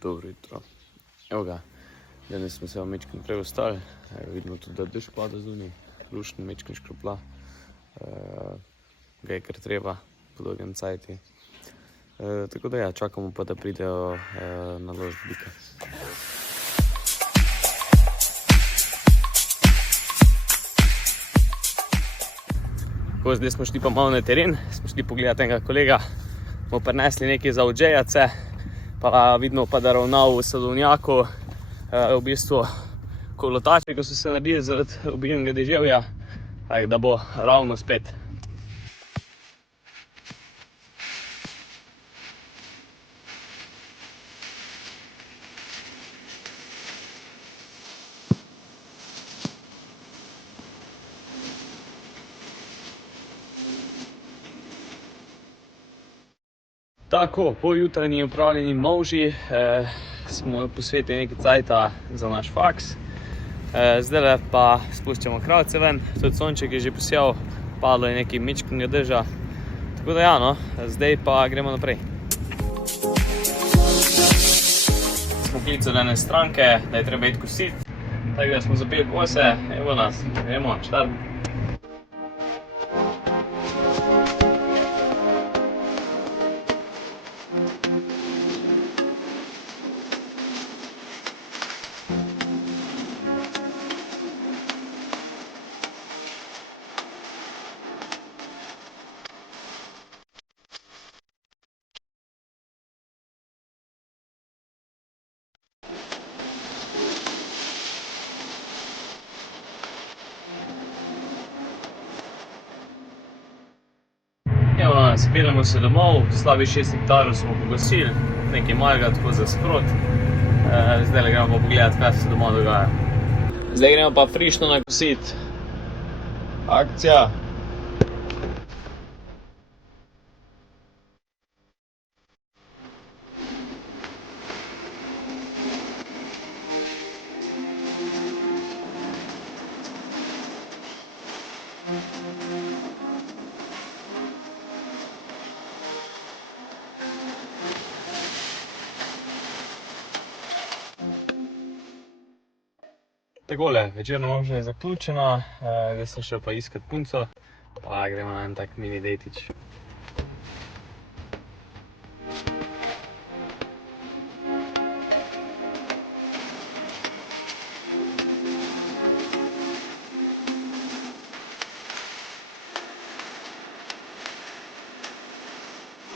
Dobro jutro. Evo ga, danes smo se vam mečkim prej ostali. Vidimo tudi, da dež pada zunaj, lušten mečkim škropla. Ga je kar treba po dolgem cajti. Tako da ja, čakamo pa, da pridejo naložiti bike. Zdaj smo šli pa malo na teren, smo šli pogledati enega kolega, smo prinesli nekaj za odžejace, pa vidimo pa, da ravnal v sadovnjaku, v bistvu kolotače, ko so se naredili zaradi obilnega deževja, tako da bo ravno spet. Tako, po jutranji opravljeni molži smo posvetili nekaj cajta za naš faks. Zdaj pa spuščamo kravce ven, tudi sonček je že posijal, padlo je nekaj mičkega deža. Tako da ja, no, zdaj pa gremo naprej. Smo klicali ene stranke, da je treba iti kositi, tako da smo zapeli kose, evo nas, gremo, štart. Evo nas, peljemo se domov, slabih 6 hektarov smo pogosili, nekaj malega tako za sprot. Zdaj gremo pa pogledati, kaj se doma dogaja. Zdaj gremo pa frišno nakositi. Akcija! Takole, večerna molža je zaključena, zdaj sem šel pa iskat punco, pa gremo na en tak mini dejtič.